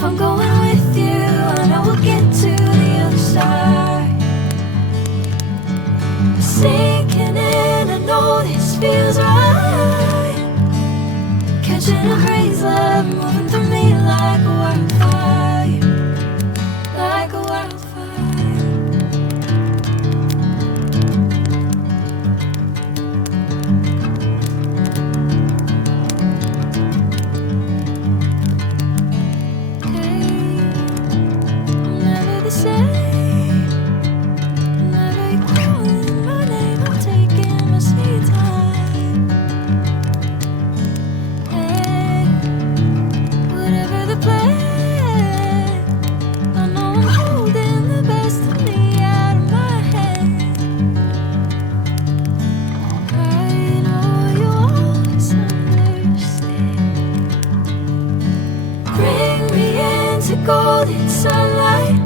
If I'm going with you, I know we'll get to the other side. Sinking in, I know this feels right. Catching a breeze, love moving through me like a wildfire, like a wildfire. Golden sunlight.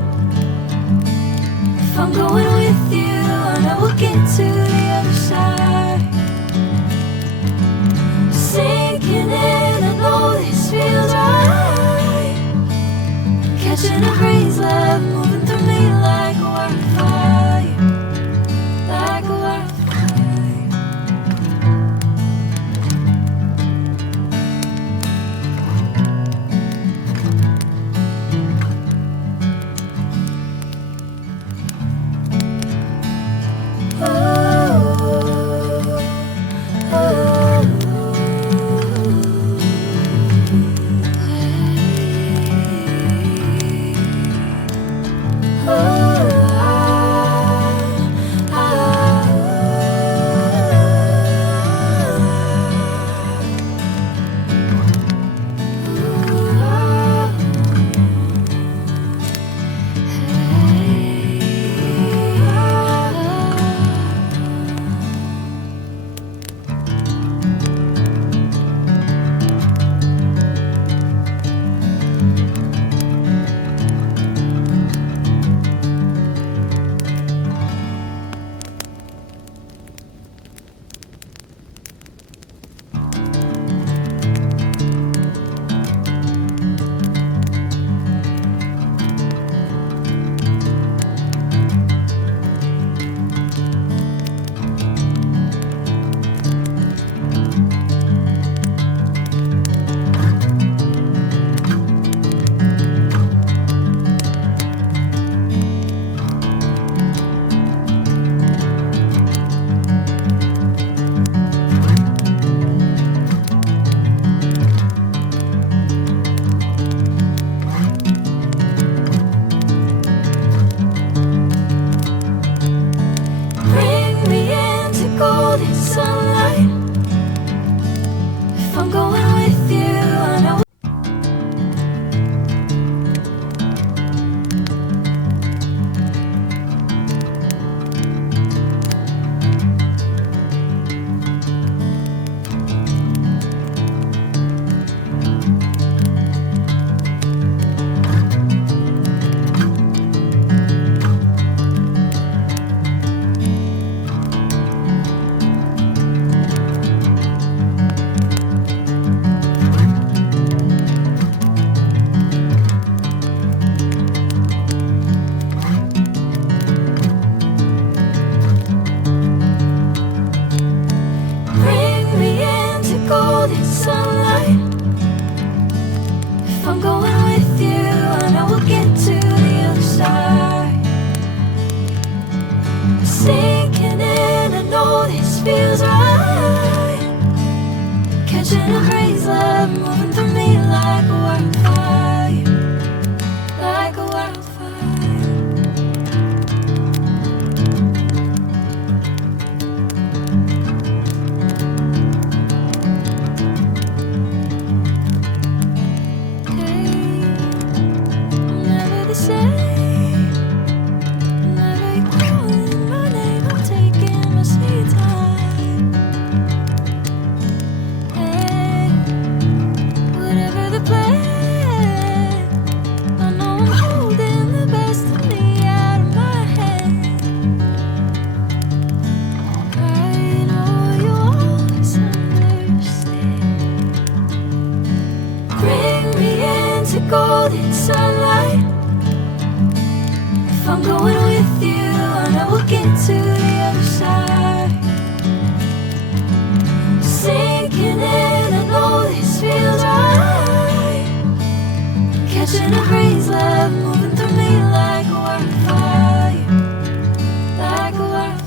If I'm going with you, I know we'll get to the other side. Sinking in, I know this feels right. Catching a breeze, love moving through me like a wildfire, like a wildfire. Sinking in, I know this feels right. Catching a breeze, love moving through me like a wildfire, like a wildfire. Hey, I'm never the same. Play golden sunlight. If I'm going with you, I know we'll get to the other side. Sinking in, I know this feels right. Catching a breeze, love moving through me like a wildfire, like a wildfire.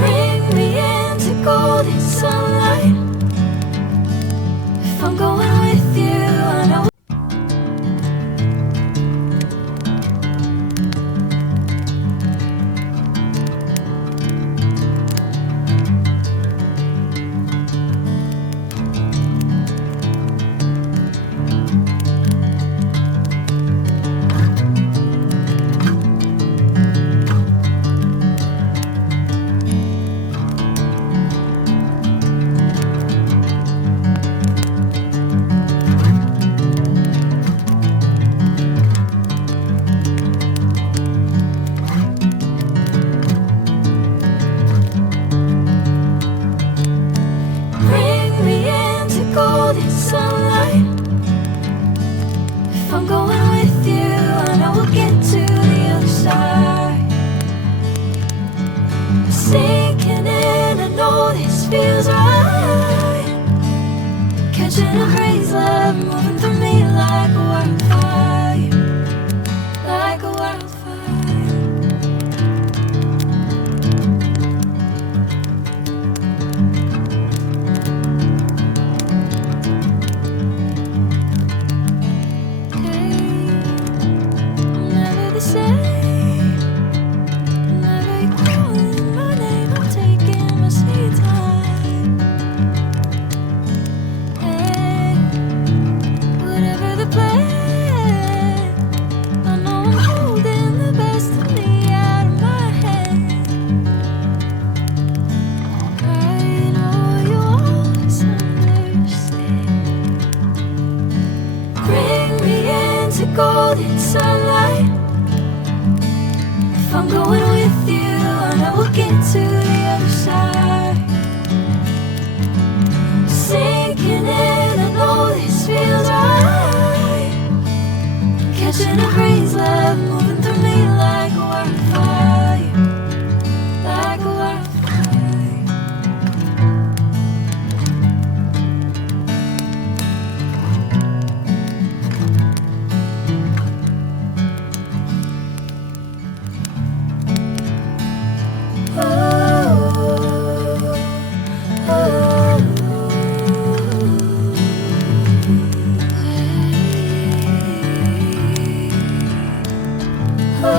Bring me into golden sunlight. If I'm going with you, I know. Bring me into golden sunlight. If I'm going with you, I know we'll get to the other side. Sinking in, I know this feels right. Catching a breeze, love moving through me like a wildfire, like a wildfire. I'm never the same. Whenever you're calling my name, I'm taking my sweet time. Hey, whatever the plan, I know I'm holding the best of me out of my hand. I know you always understand. Bring me into golden sunlight. If I'm going with you, I know we'll get to the other side. Sinking in, I know this feels right. Catching a breeze, love moving through me like a wildfire, like a wildfire. Oh,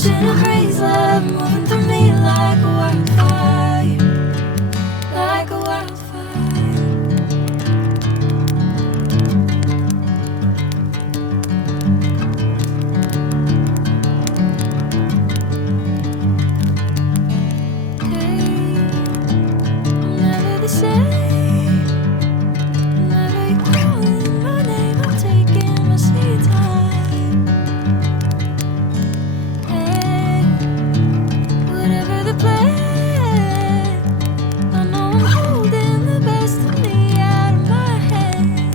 catching a crazy love moving through me like a wildfire, like a wildfire. I'm never the same. Whenever you're calling my name, I'm taking my sweet time. Hey, whatever the plan, I know I'm holding the best of me out of my hand.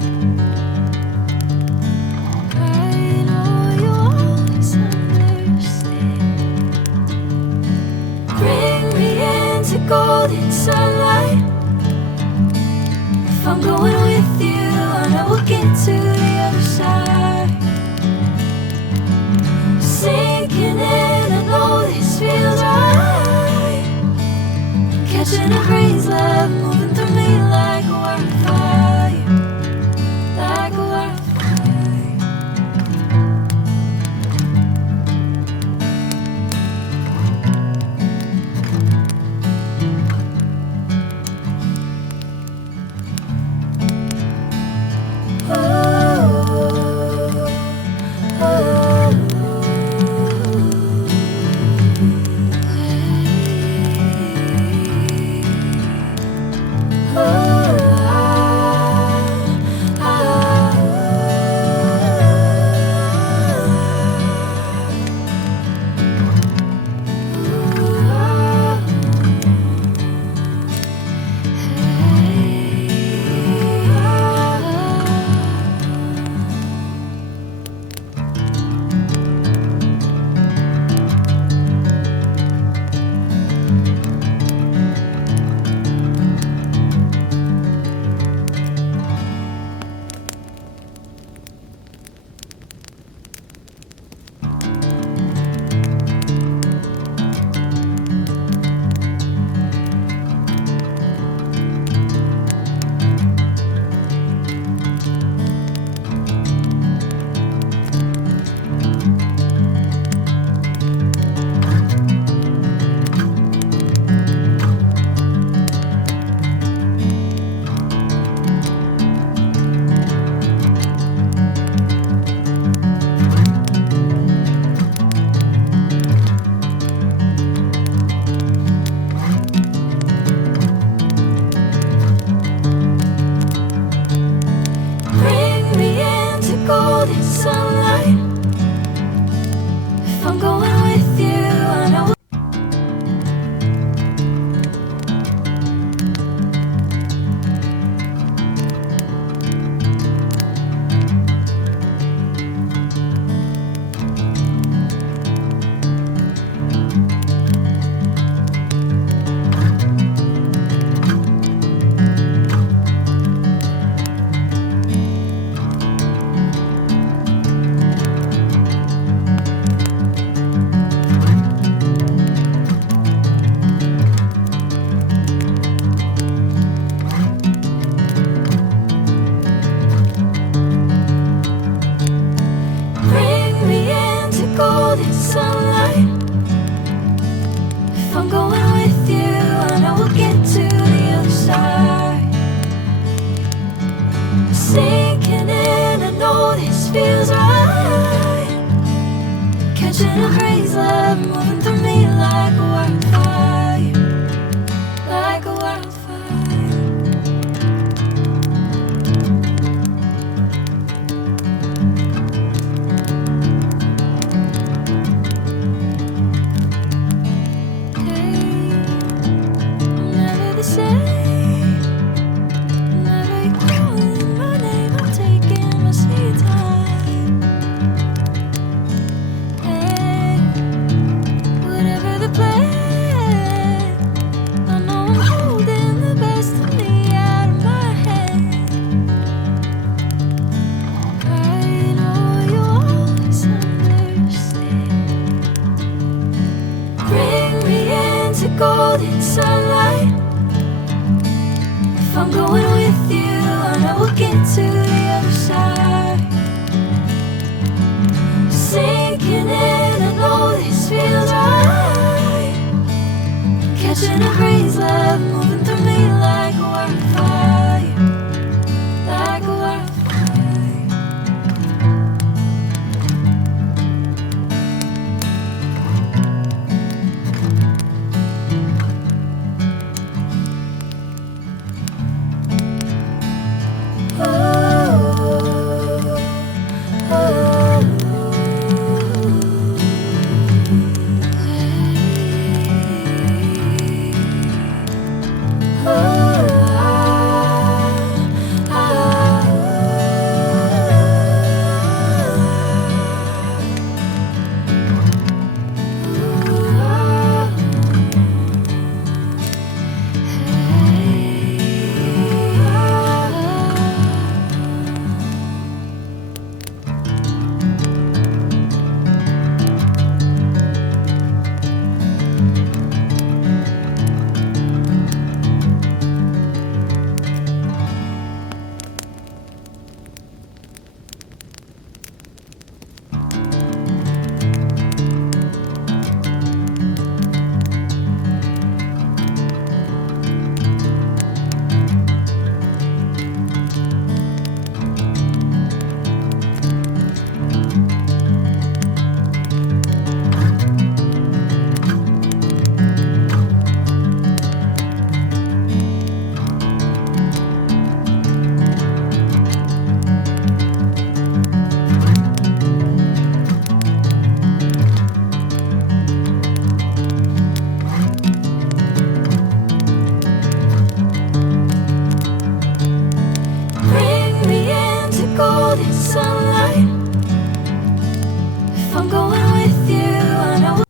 I know you always understand. Bring me into golden sunlight. If I'm going with you, I know we'll get to the other side. Sinking in, I know this feels right. Catching a crazy love moving through me like a wildfire, like a wildfire. Bring me into golden sunlight. If I'm going with you, I know. Bring me into golden sunlight. If I'm going with you, I know we'll get to the other side. Sinking in, I know this feels right. Catching a crazy love moving through me like a wildfire, like a wildfire. I'm never the same. Whenever you're calling my name, I'm taking my sweet time. Hey, whatever the plan, I know I'm holding the best of me out of my hand. I know you always understand. Bring me into golden sunlight. If I'm going with you, I know we'll get to the other side. Sinking in, I know this feels catching a breeze, love moving through me like a wildfire, like a wildfire. Bring me into golden sunlight. If I'm going with you, I know.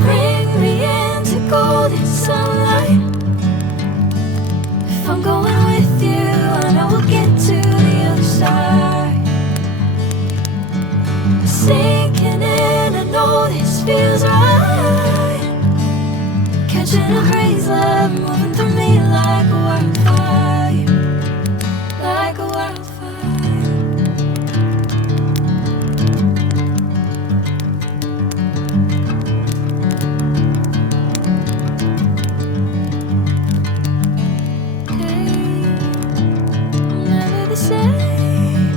Bring me into golden sunlight. If I'm going with you, I know we'll get to the other side. Sinking in, I know this feels right. Catching a breeze, love moving through me like a wildfire, like a wildfire. Never the same.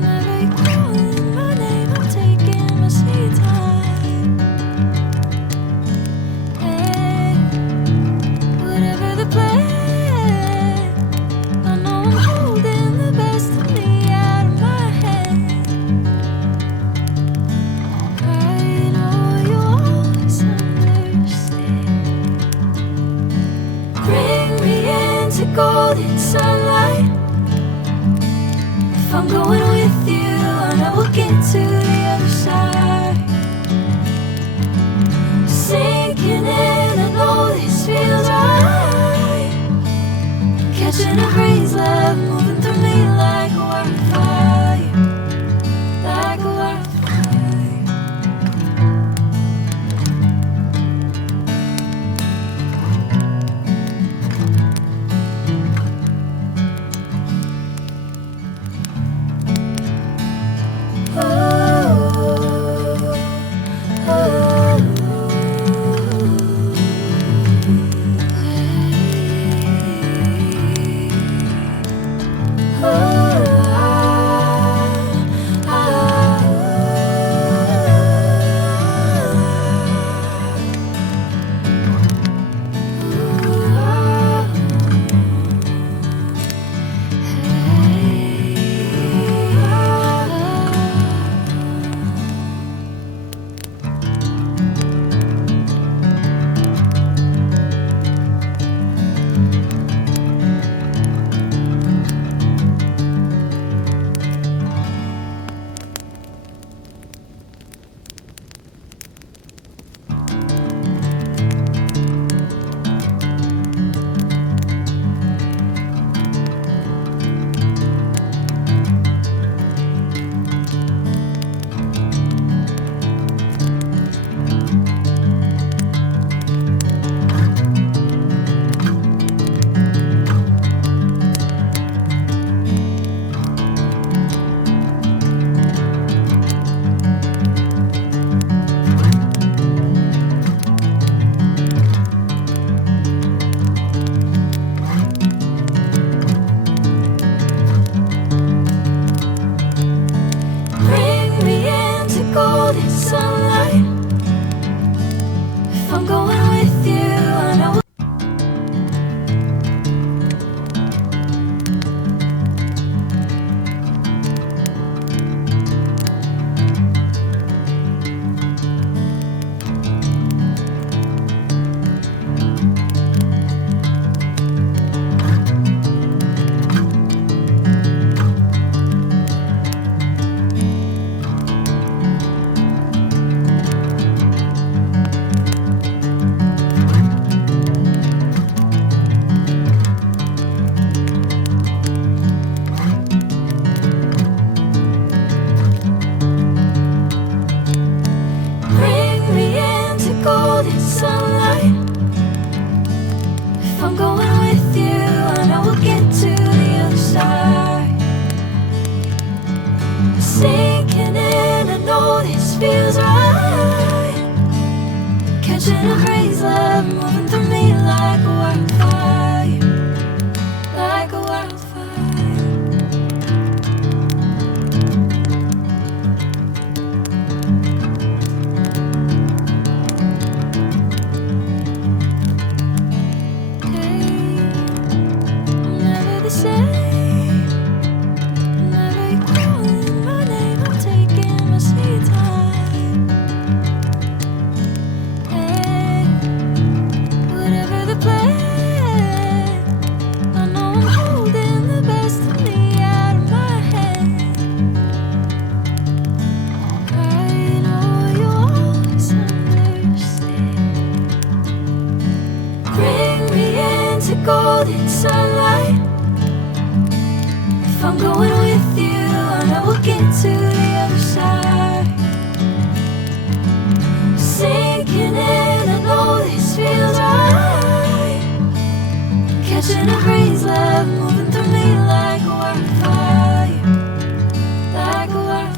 Never you calling my name. I'm taking my sweet time. Hey, whatever the plan. golden sunlight. If I'm going with you, I know. Bring me into golden sunlight. If I'm going with you, I know we'll get to the other side. Sinking in, I know this feels right. Catching a breeze, love moving through me like a wildfire, like a wildfire. Never the same. Whenever you're calling my name, I'm taking my sweet time. Hey, whatever the plan, I know I'm holding the best of me out of my hand. I know you always understand. Bring me into golden sunlight. If I'm going with you, I know we'll get to the other side. Sinking in, I know this feels right. Catching a breeze, love moving through me like a wildfire, like a wildfire.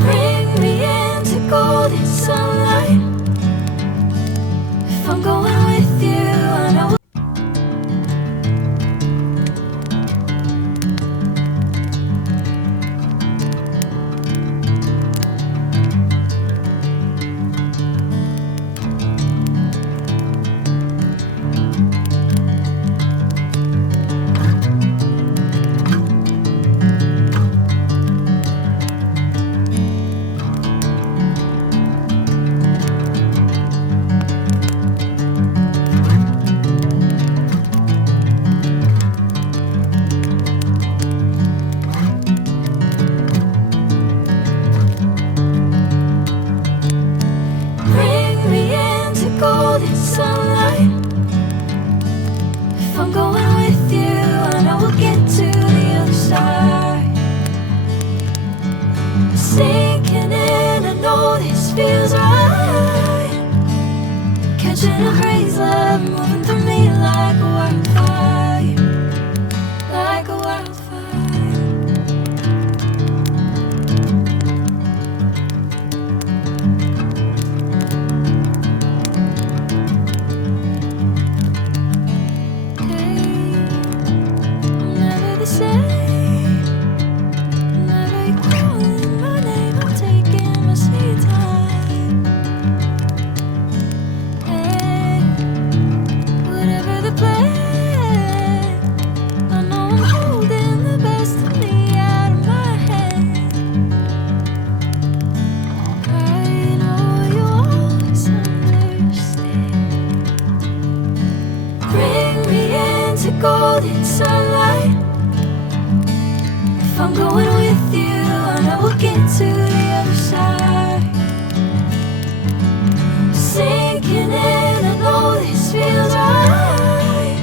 Bring me into golden sunlight. If I'm going with you, I know. catching a crazy love moving through me like a wildfire, like a wildfire. Hey, I'm never the same. Whenever you're calling my name, I'm taking my sweet time. Hey, whatever the plan, I know I'm holding the best of me out of my hand. I know you always understand. Bring me into golden sunlight. If I'm going with you, I know we'll get to the other side. Sinking in, I know this feels right.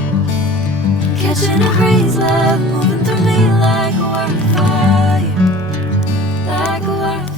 Catching a crazy love moving through me like a wildfire, like a wildfire.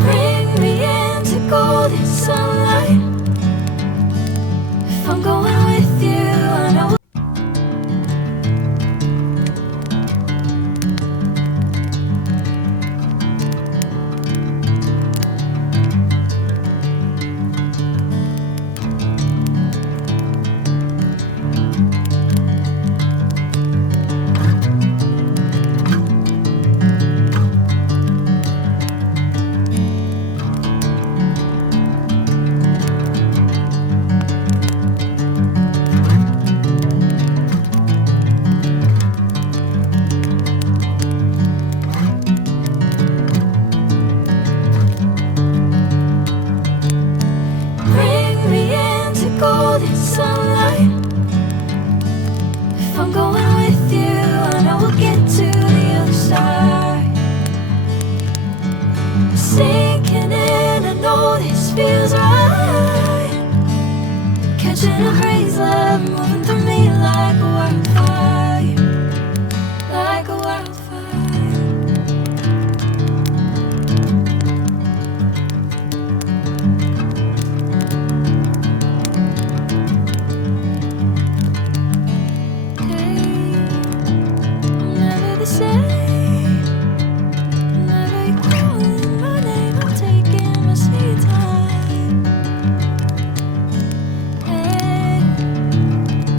Bring me into golden sunlight. If I'm going with you, I know. Bring me into golden sunlight. If I'm going with you, I know we'll get to the other side. Sinking in, I know this feels right. Catching a crazy love moving through me like a wildfire, like a wildfire. Hey, I'm never the same. Whenever you're calling my name, I'm taking my sweet time. Hey,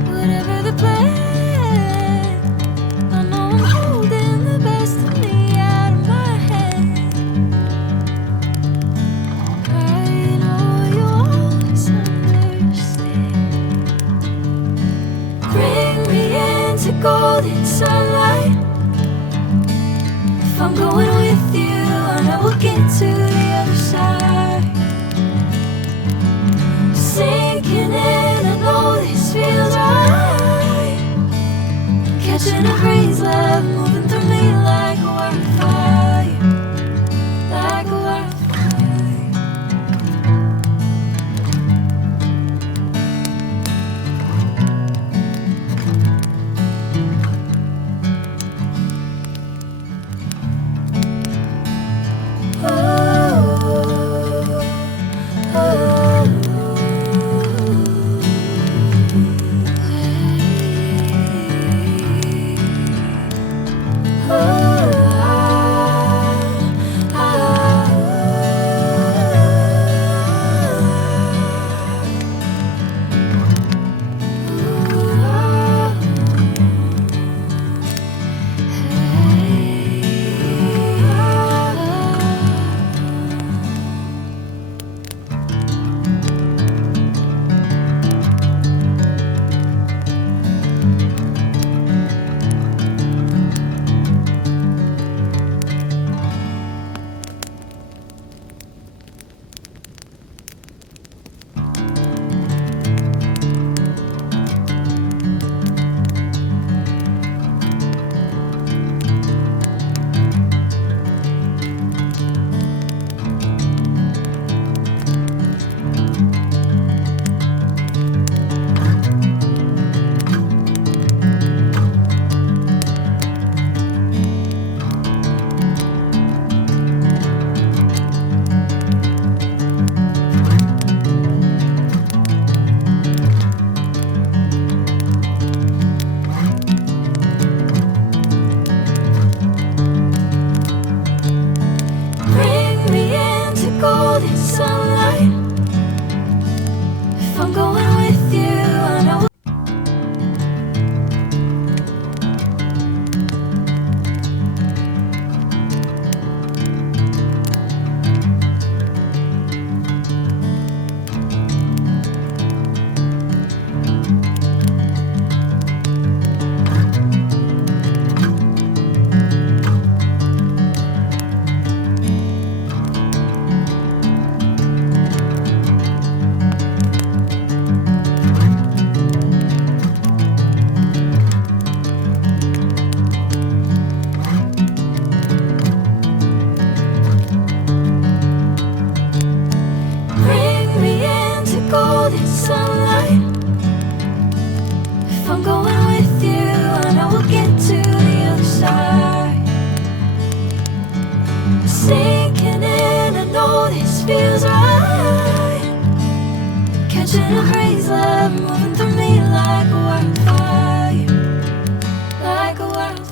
whatever the plan, I know I'm holding the best of me out of my hand. I know you always understand. Bring me into golden sunlight. If I'm going with you, I know we'll get to the other side. Sinking in, I know this feels catching a breeze, love moving through me like a wildfire, like a wildfire. Bring me into golden sunlight. If I'm going with you, I know. Bring me into golden sunlight. If I'm going with you, I know we'll get to the other side. Sinking in, I know this feels right. Catching a breeze, love moving through me like a wildfire, like a wildfire.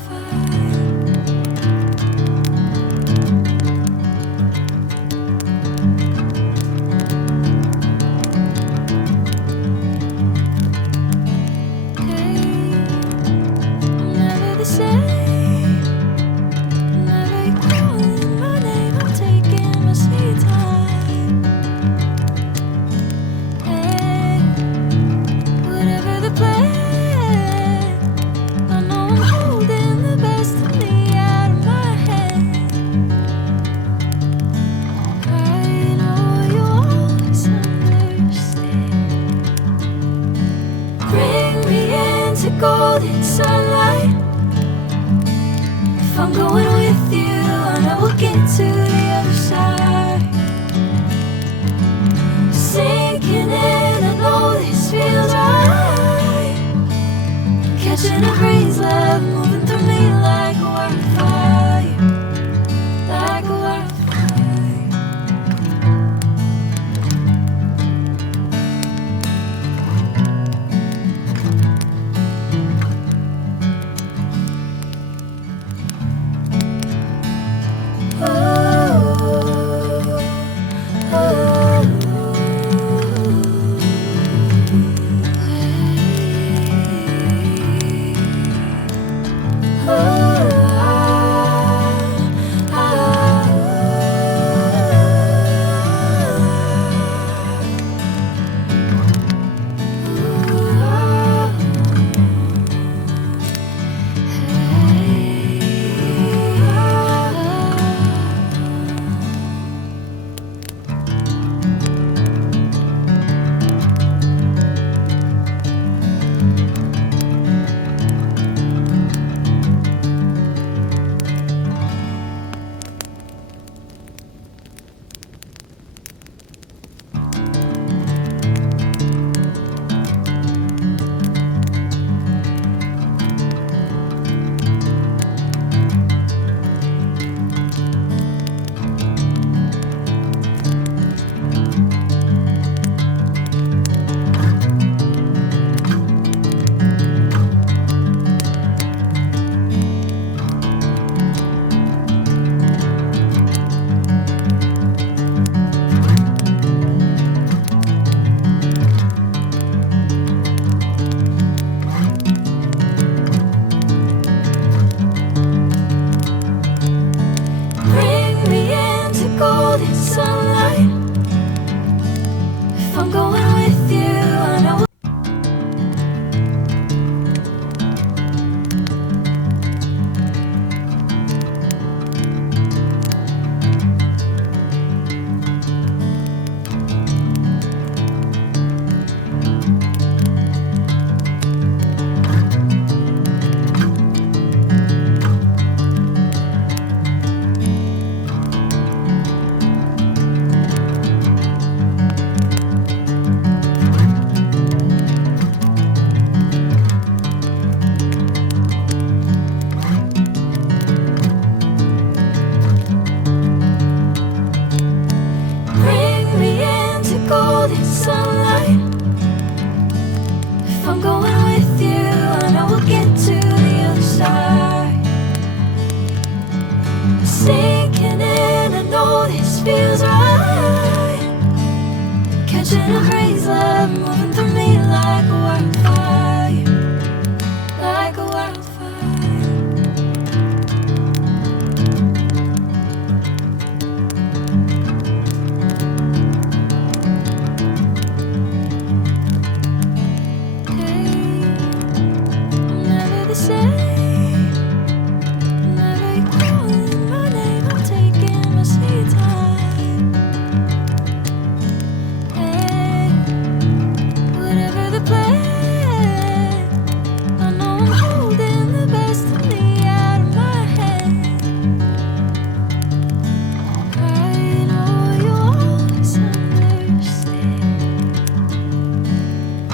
Never the same. Never you calling my name. I'm taking my sweet time. Hey, whatever the plan, I know I'm holding the best of me out of my hand. I know you always understand. Bring me into golden sunlight. If I'm going with you, I know we'll get to the other side. Sinking in, I know this feels right. Catching a breeze, love moving through me like a wildfire, like a wildfire. I'm going with you, I know. Bring me into golden sunlight. If I'm going with you, I know we'll get to the other side. Sinking in, I know this feels right. Catching a crazy love moving through me like a wildfire, like a wildfire. I'm never the same. Whenever you're calling my name, I'm taking my sweet time. Hey, whatever the plan, I know I'm holding the best of me out of my hand. I know you always understand.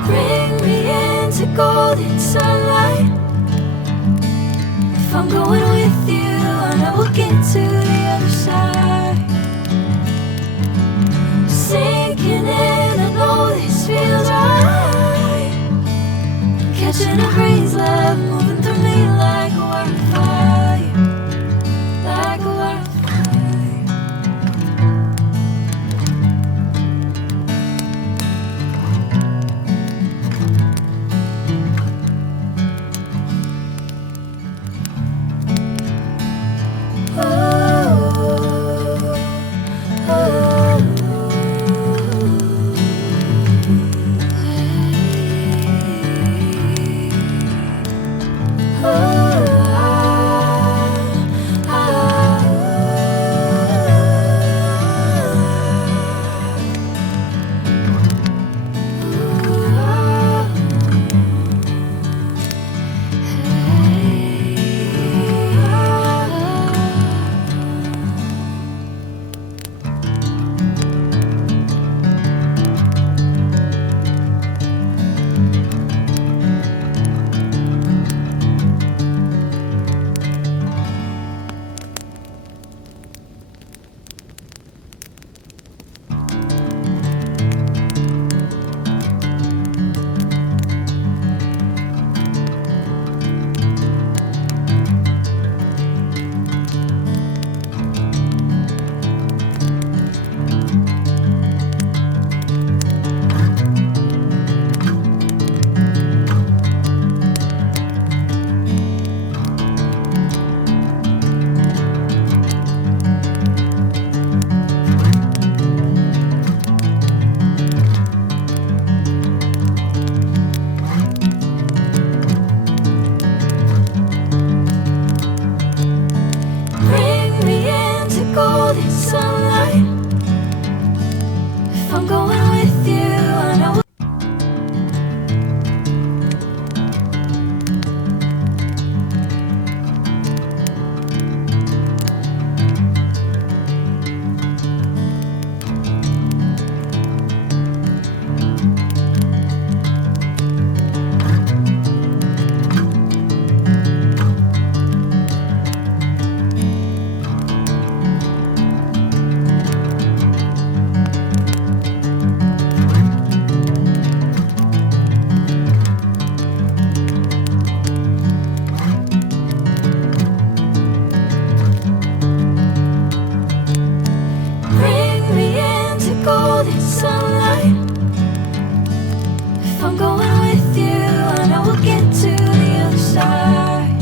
Bring me into golden sunlight. If I'm going with you, I know we'll get to the other side. Sinking in, I know this feels right. Catching a crazy love moving through me like a wildfire, like a wildfire. Bring me into golden sunlight. If I'm going with you, I know. Bring me into golden sunlight. If I'm going with you, I know we'll get to the other side.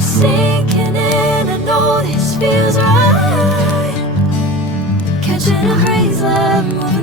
Sinking in, I know this feels right. Catching a crazy love moving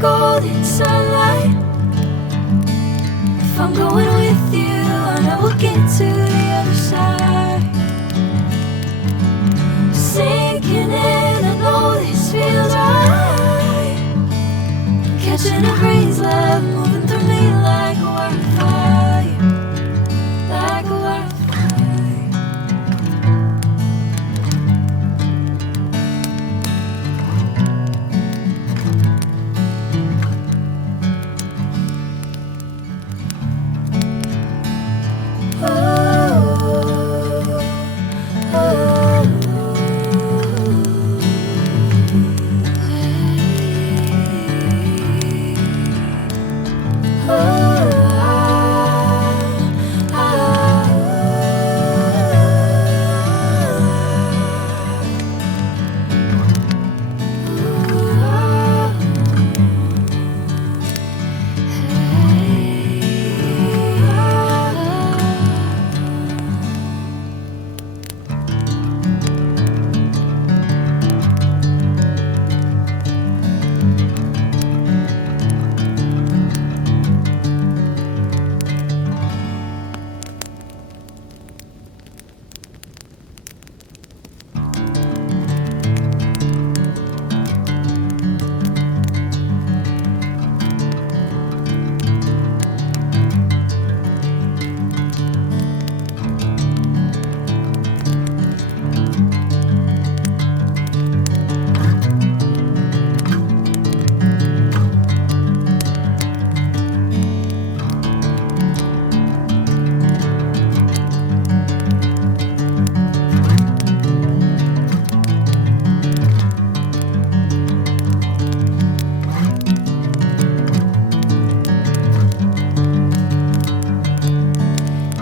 golden sunlight. If I'm going with you, I know we'll get to the other side. Sinking in, I know this feels right. Catching a breeze, love moving through me like a wildfire, like a wildfire.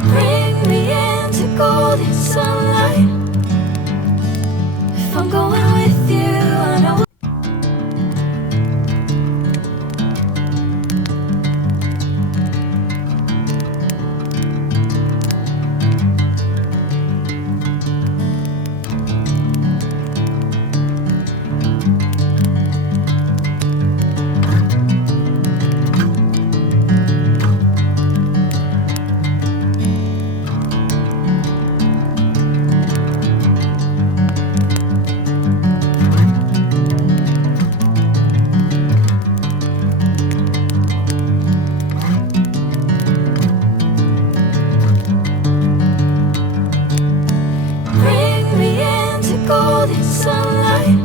Bring me into golden sunlight. If I'm going with you, I know. Bring me into golden sunlight.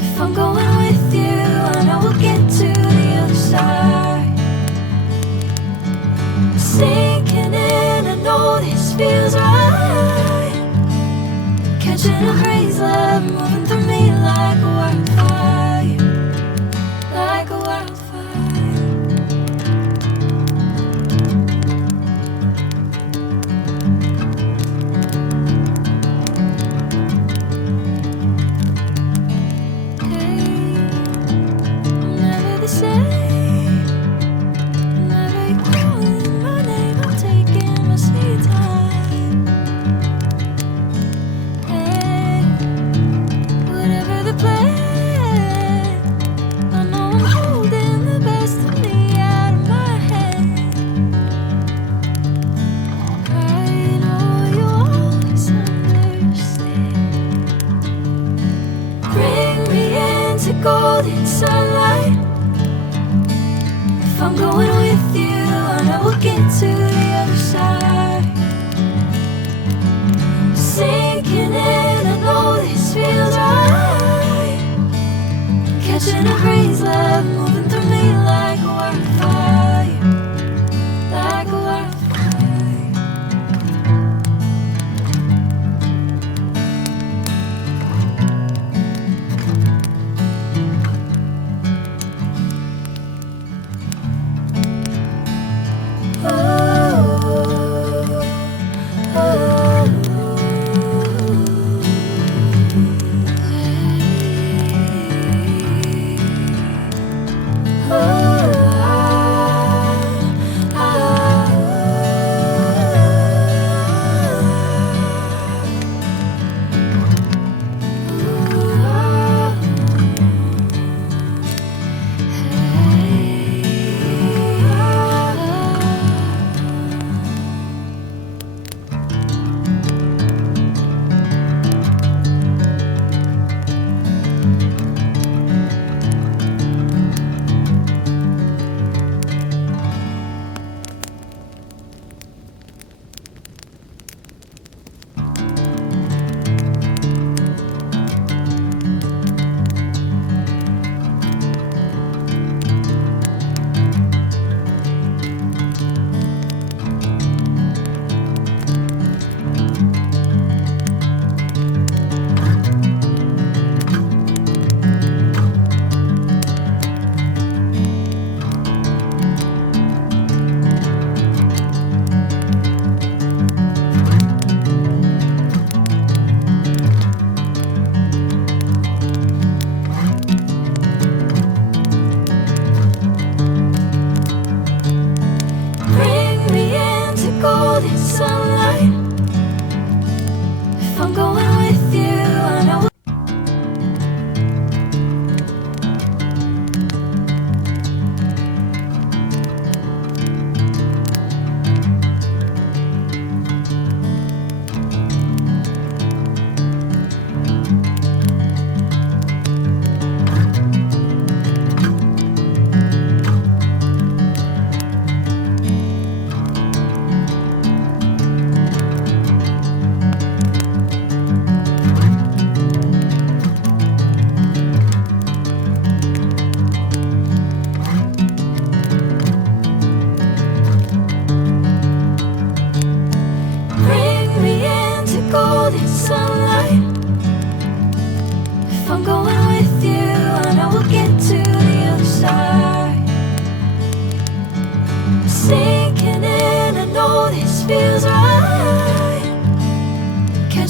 If I'm going with you, I know we'll get to the other side. Sinking in, I know this feels right. Catching a breeze, love moving through me like a wildfire, like a wildfire. Never the same. Never you calling my name, I'm taking my sweet time. Hey, whatever the plan, I know I'm holding the best of me out of my hand. I know you always understand. Bring me into golden sunlight. If I'm going with you, I know we'll get to the other side. Sinking in, I know this feels right. Catching a breeze, love moving through me like a wildfire, like a wildfire.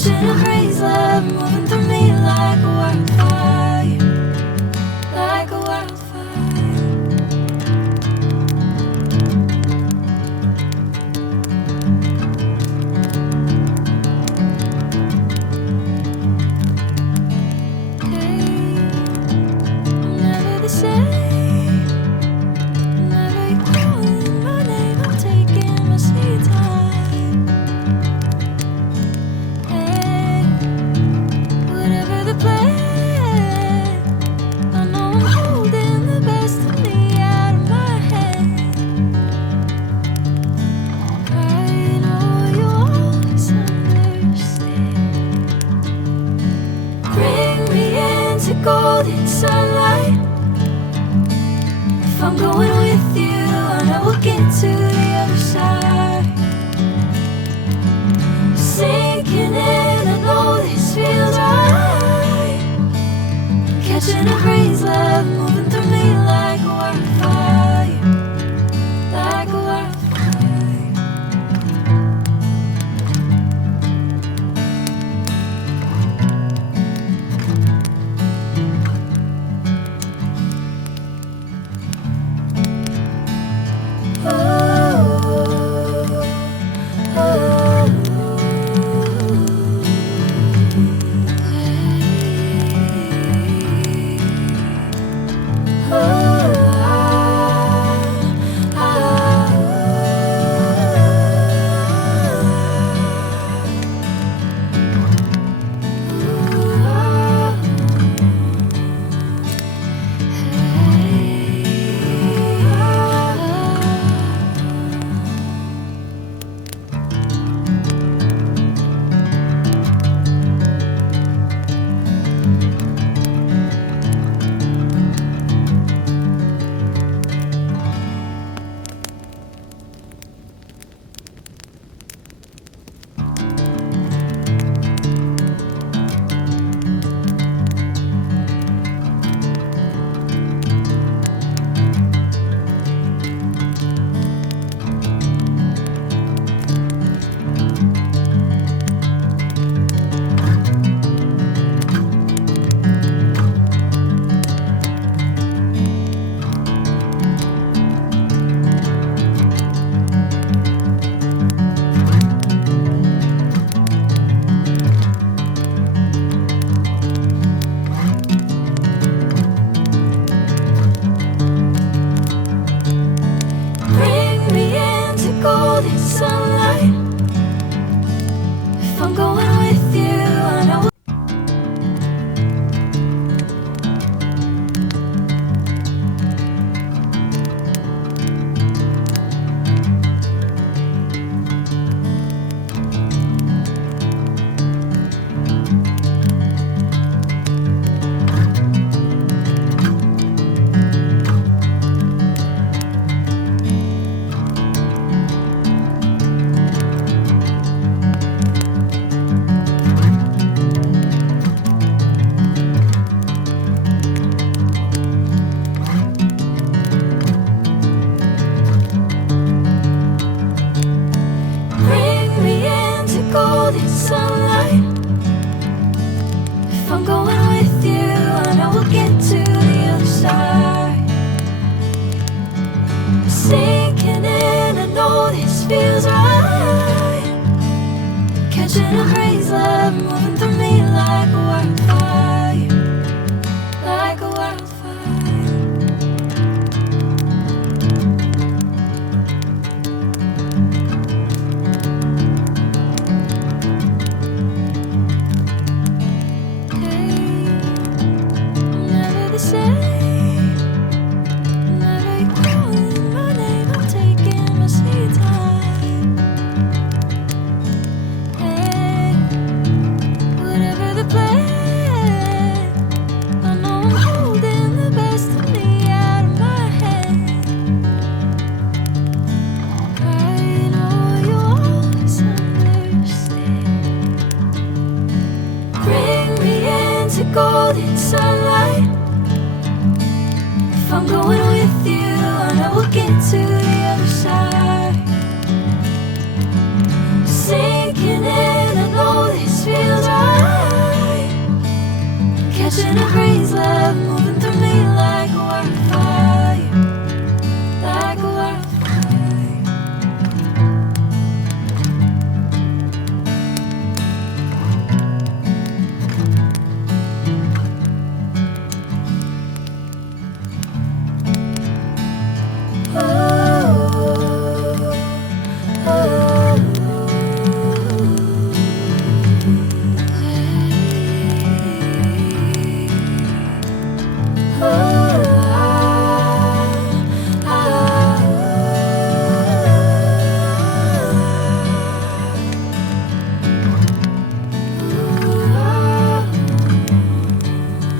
catching a crazy love moving through me like a wildfire, like a wildfire. Golden sunlight. If I'm going with you, I know we'll get to the other side. Sinking in, I know this feels right. Catching a crazy love moving through me like a wildfire, like a wildfire. Golden sunlight. If I'm going with you, I know. Golden sunlight. If I'm going with you, I know we'll get to the other side. Sinking in, I know this feels right. Catching a crazy love moving through me like a wildfire, like a wildfire. Golden sunlight. If I'm going